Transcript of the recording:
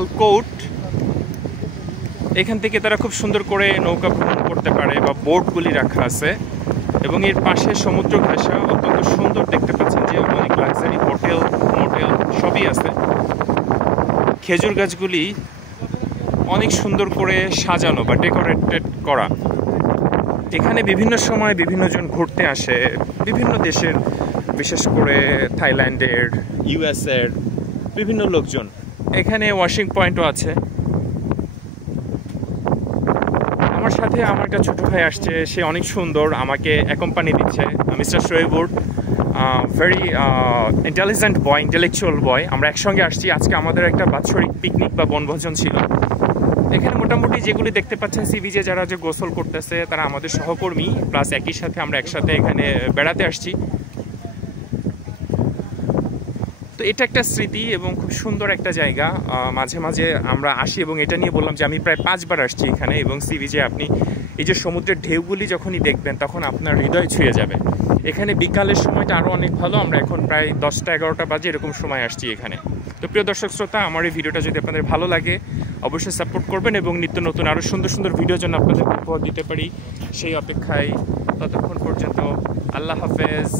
আলকোট। এখান থেকে তারা খুব সুন্দর করে নৌকা ভ্রমণ করতে পারে বা বোটগুলি রাখা আছে এবং এর পাশে সমুদ্র ঘেঁষা অত্যন্ত সুন্দর দেখতে পাচ্ছেন যে অনেক লাক্সারি হোটেল মোটেল সবই আছে। খেজুর গাছগুলি অনেক সুন্দর করে সাজানো বা ডেকোরেটেড করা। এখানে বিভিন্ন সময় বিভিন্ন জন ঘুরতে আসে বিভিন্ন দেশের, বিশেষ করে থাইল্যান্ডের, ইউএসএর বিভিন্ন লোকজন। এখানে ওয়াশিং পয়েন্টও আছে। আমার সাথে আমার একটা ছোটো ভাই আসছে, সে অনেক সুন্দর আমাকে অ্যাকম্পানি দিচ্ছে, mister Shoebur. Very intelligent boy, intellectual boy. আমরা একসঙ্গে আসছি। আজকে আমাদের একটা বাৎসরিক পিকনিক বা বনভোজন ছিল। এখানে মোটামুটি যেগুলি দেখতে পাচ্ছেন সি বিচে যারা যে গোসল করতেছে তারা আমাদের সহকর্মী, প্লাস একই সাথে আমরা একসাথে এখানে বেড়াতে আসছি। তো এটা একটা স্মৃতি এবং খুব সুন্দর একটা জায়গা। মাঝে মাঝে আমরা আসি এবং এটা নিয়ে বললাম যে আমি প্রায় 5 বার আসছি এখানে। এবং সি বিচে আপনি এই যে সমুদ্রের ঢেউগুলি যখনই দেখবেন তখন আপনার হৃদয় ছুঁয়ে যাবে। এখানে বিকালের সময়টা আরও অনেক ভালো। আমরা এখন প্রায় 10টা-11টা বাজে এরকম সময় আসছি এখানে। তো প্রিয় দর্শক শ্রোতা, আমার এই ভিডিওটা যদি আপনাদের ভালো লাগে অবশ্যই সাপোর্ট করবেন এবং নিত্য নতুন আরও সুন্দর সুন্দর ভিডিওর জন্য আপনাদের উপহার দিতে পারি সেই অপেক্ষায়। ততক্ষণ পর্যন্ত আল্লাহ হাফেজ।